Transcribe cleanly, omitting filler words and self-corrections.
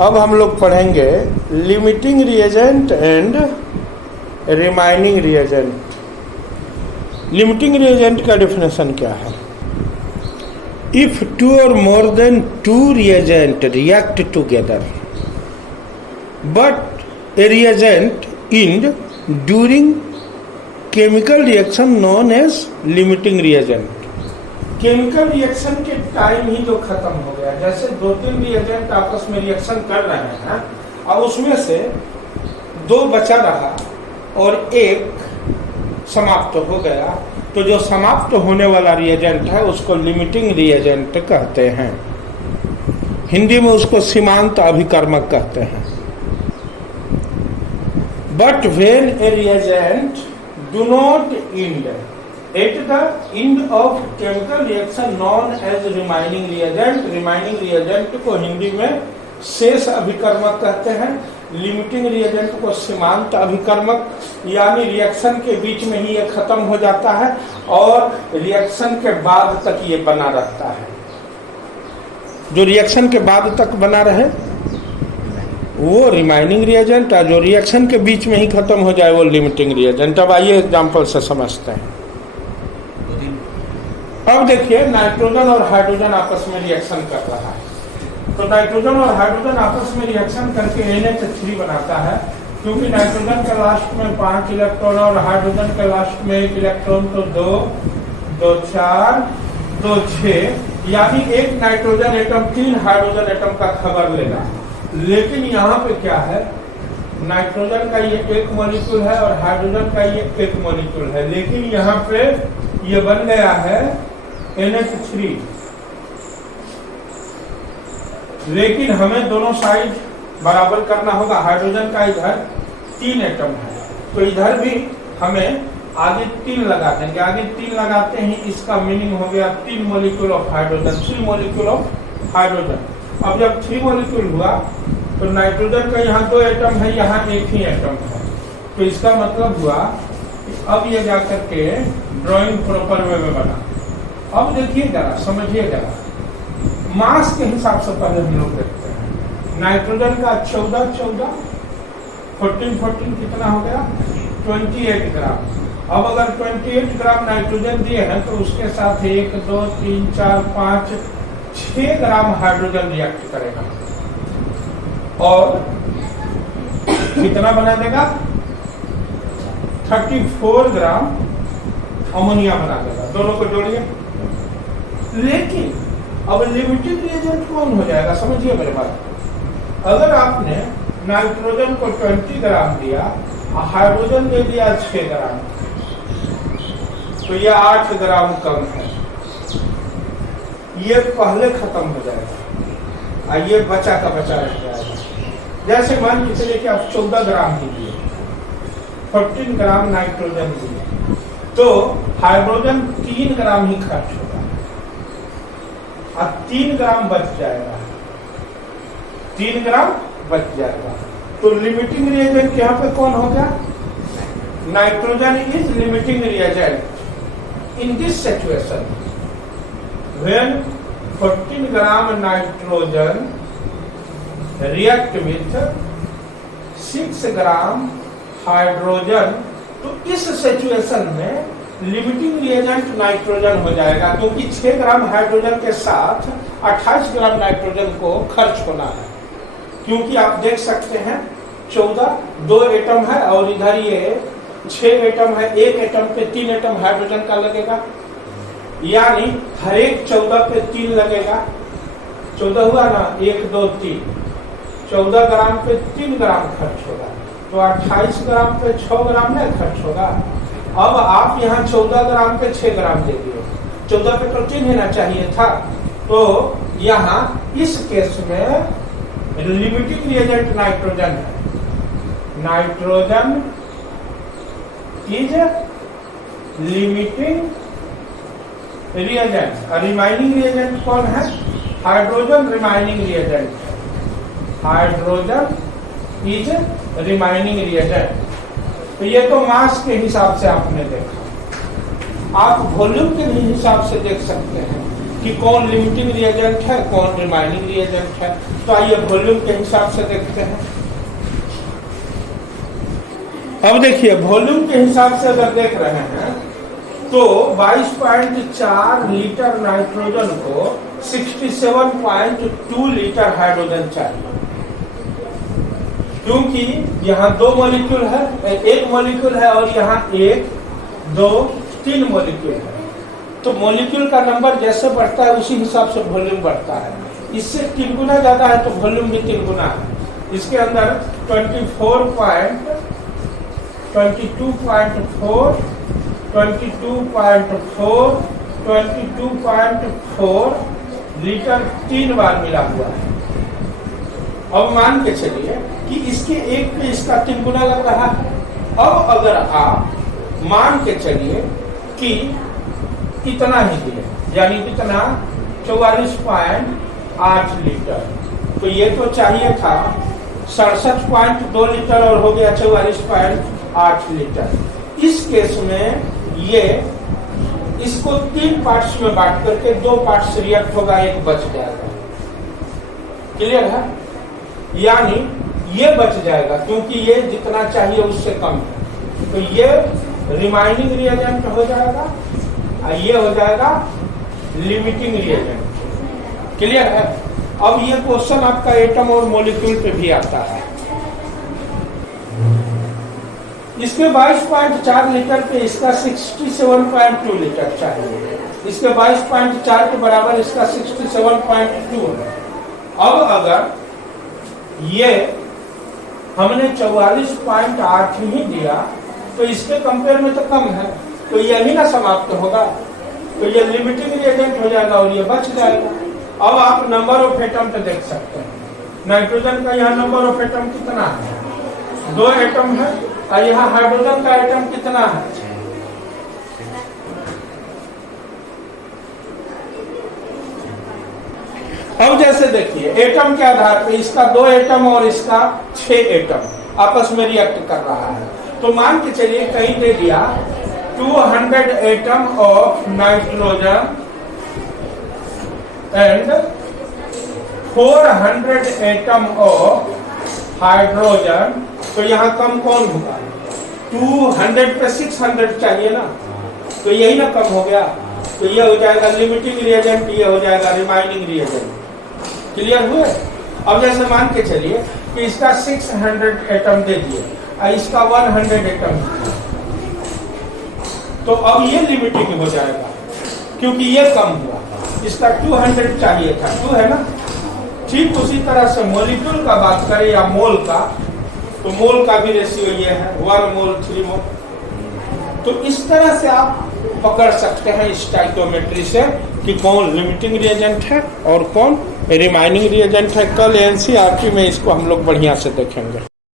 अब हम लोग पढ़ेंगे limiting reagent and remaining reagent. Limiting reagent का डेफिनेशन क्या है? If two or more than two reagent react together but a reagent end during chemical reaction known as limiting reagent. Chemical reaction के time ही जो खत्म हो गया, जैसे 2-3 रिएजेंट आपस में रिएक्शन कर रहे हैं और उसमें से 2 बचा रहा और 1 समाप्त हो गया, तो जो समाप्त होने वाला रिएजेंट है उसको लिमिटिंग रिएजेंट कहते हैं। हिंदी में उसको सीमांत अभिकर्मक कहते हैं। But when a reagent do not end at the end of chemical reaction known as remaining reagent. Remaining reagent को हिंदी में शेष अभिकर्मक कहते हैं, लिमिटिंग रिएजेंट को सीमांत अभिकर्मक, यानी रिएक्शन के बीच में ही ये खत्म हो जाता है और रिएक्शन के बाद तक ये बना रहता है। जो रिएक्शन के बाद तक बना रहे वो रिमाइनिंग रिएजेंट, और जो रिएक्शन के बीच में ही खत्म हो जाए वो लिमिटिंग रिएजेंट। अब आइए एग्जाम्पल से समझते हैं। अब देखिए नाइट्रोजन और हाइड्रोजन आपस में रिएक्शन कर रहा है, तो नाइट्रोजन और हाइड्रोजन आपस में रिएक्शन करके NH3 बनाता है। क्योंकि नाइट्रोजन के लास्ट में 5 इलेक्ट्रॉन और हाइड्रोजन के लास्ट में 1 इलेक्ट्रॉन, तो 2, 2, 4, 2, 6, यानी 1 नाइट्रोजन एटम 3 हाइड्रोजन एटम का खबर लेगा। लेकिन यहाँ पे क्या है, नाइट्रोजन का ये 1 मॉलिक्यूल है और हाइड्रोजन का ये 1 मॉलिक्यूल है, लेकिन यहाँ पे ये बन गया है NH3। लेकिन हमें दोनों साइड बराबर करना होगा। हाइड्रोजन का इधर 3 एटम है, तो इधर भी हमें आगे 3 लगा देंगे। आगे 3 लगाते ही इसका मीनिंग हो गया 3 molecule of hydrogen, 3 molecule of hydrogen. अब जब 3 मॉलिक्यूल हुआ तो नाइट्रोजन का यहाँ 2 एटम है, यहाँ 1 ही एटम है, तो इसका मतलब हुआ कि अब ये जाकर के ड्राइंग प्रॉपर वे में बना। अब देखिए जरा, समझिए जरा, मास के हिसाब से पहले हम लोग देखते हैं। नाइट्रोजन का 14, 14 कितना हो गया? 28 ग्राम। अब अगर 28 ग्राम नाइट्रोजन दिए हैं तो उसके साथ 1, 2, 3, 4, 5, 6 ग्राम हाइड्रोजन रिएक्ट करेगा और कितना बना देगा? 34 ग्राम अमोनिया बना देगा। दोनों को जोड़िए। लेकिन अब लिमिटिंग रिएजेंट कौन हो जाएगा? समझिए मेरे बात। अगर आपने नाइट्रोजन को 20 ग्राम दिया और हाइड्रोजन दे दिया 6 ग्राम, तो ये 8 ग्राम कम है, ये पहले खत्म हो जाएगा और ये बचा का बचा रह जाएगा। जैसे मान के चलिए कि आप 14 ग्राम ही दिए, 14 ग्राम नाइट्रोजन दिए, तो हाइड्रोजन 3 ग्राम ही खर्च होगा और 3 ग्राम बच जाएगा, 3 ग्राम बच जाएगा। तो लिमिटिंग रिएजेंट यहाँ पे कौन हो गया? Nitrogen is limiting reagent in this situation when 14 gram nitrogen react with 6 gram hydrogen. तो इस सिचुएशन में लिमिटिंग रिएजेंट नाइट्रोजन हो जाएगा, क्योंकि 6 ग्राम हाइड्रोजन के साथ 28 ग्राम नाइट्रोजन को खर्च होना है। क्योंकि आप देख सकते हैं 14, 2 एटम है और इधर ये 6 एटम है, 1 एटम पे 3 एटम हाइड्रोजन का लगेगा, यानी हर एक 14 पे 3 लगेगा। 14 हुआ ना, 1, 2, 3, 14 ग्राम पे 3 ग्राम खर्च होगा, तो 28 ग्राम पे 6 ग्राम नहीं खर्च होगा। अब आप यहाँ 14 ग्राम पे 6 ग्राम दे दिए, 14 पे तो 3 होना चाहिए था। तो यहाँ इस केस में लिमिटिंग रिएजेंट नाइट्रोजन है। Nitrogen is limiting reagent. Remaining reagent कौन है? हाइड्रोजन रिमाइनिंग रिएजेंट है। Hydrogen is remaining reagent. तो ये तो मास के हिसाब से आपने देखा, आप वॉल्यूम के भी हिसाब से देख सकते हैं कि कौन लिमिटिंग रिएजेंट है, कौन रिमाइनिंग रिएजेंट है। तो आइए वॉल्यूम के हिसाब से देखते हैं। अब देखिए वॉल्यूम के हिसाब से अगर देख रहे हैं तो 22.4 लीटर नाइट्रोजन को 67.2 लीटर हाइड्रोजन चाहिए, क्योंकि यहाँ 2 मॉलिक्यूल है, 1 मॉलिक्यूल है और यहाँ 1, 2, 3 मॉलिक्यूल है। तो मॉलिक्यूल का नंबर जैसे बढ़ता है उसी हिसाब से वॉल्यूम बढ़ता है। इससे 3 गुना ज्यादा है तो वॉल्यूम भी 3 गुना है। इसके अंदर 22.4, 22.4 लीटर 3 बार मिला हुआ है। अब मान के चलिए कि इसके एक पे इसका 3 गुना लग रहा है। अब अगर आप मान के चलिए कि इतना ही दिए, यानी कितना 44.8 लीटर, तो ये तो चाहिए था 67.2 लीटर और हो गया 44.8 लीटर। इस केस में ये इसको 3 पार्ट्स में बांट करके 2 पार्ट्स रिएक्ट होगा, 1 बच जाएगा। क्लियर है? यानी ये बच जाएगा क्योंकि ये जितना चाहिए उससे कम है, तो ये रिमाइनिंग रिएजेंट हो जाएगा और ये हो जाएगा लिमिटिंग रिएजेंट। क्लियर है? अब ये क्वेश्चन आपका एटम और मॉलिक्यूल पे भी आता है। इसके 22.4 लीटर पे इसका 67.2 लीटर चाहिए, इसके 22.4 के बराबर इसका 67.2 है। अब अगर ये हमने 44.8 ही दिया तो इसके कंपेयर में तो कम है, तो यही ना समाप्त होगा, तो ये लिमिटिंग रिएजेंट हो जाएगा और ये बच जाएगा। अब आप नंबर ऑफ एटम पे देख सकते हैं। नाइट्रोजन का यहाँ नंबर ऑफ एटम कितना है? 2 एटम है और यहाँ हाइड्रोजन का एटम कितना है? अब जैसे देखिए एटम के आधार पे इसका 2 एटम और इसका 6 एटम आपस में रिएक्ट कर रहा है। तो मान के चलिए कहीं दे दिया 200 atom of nitrogen and 400 atom of hydrogen, तो यहाँ कम कौन होगा? 200 पे 600 चाहिए ना, तो यही ना कम हो गया, तो ये हो जाएगा लिमिटिंग रिएजेंट, ये हो जाएगा रिमाइनिंग रिएजेंट। क्लियर हुए? अब जैसे मान के चलिए कि इसका 600 एटम दे दिए और इसका 100 एटम, तो अब ये लिमिटिंग हो जाएगा क्योंकि ये कम हुआ। इसका 200 चाहिए था, 2 है ना। ठीक उसी तरह से मॉलिक्यूल का बात करें या मोल का, तो मोल का भी रेशियो ये है 1 मोल 3 मोल। तो इस तरह से आप पकड़ सकते हैं स्टोइकियोमेट्री से कि कौन लिमिटिंग रिएजेंट है और कौन रिमाइनिंग रिएजेंट है। कल एनसीईआरटी में इसको हम लोग बढ़िया से देखेंगे।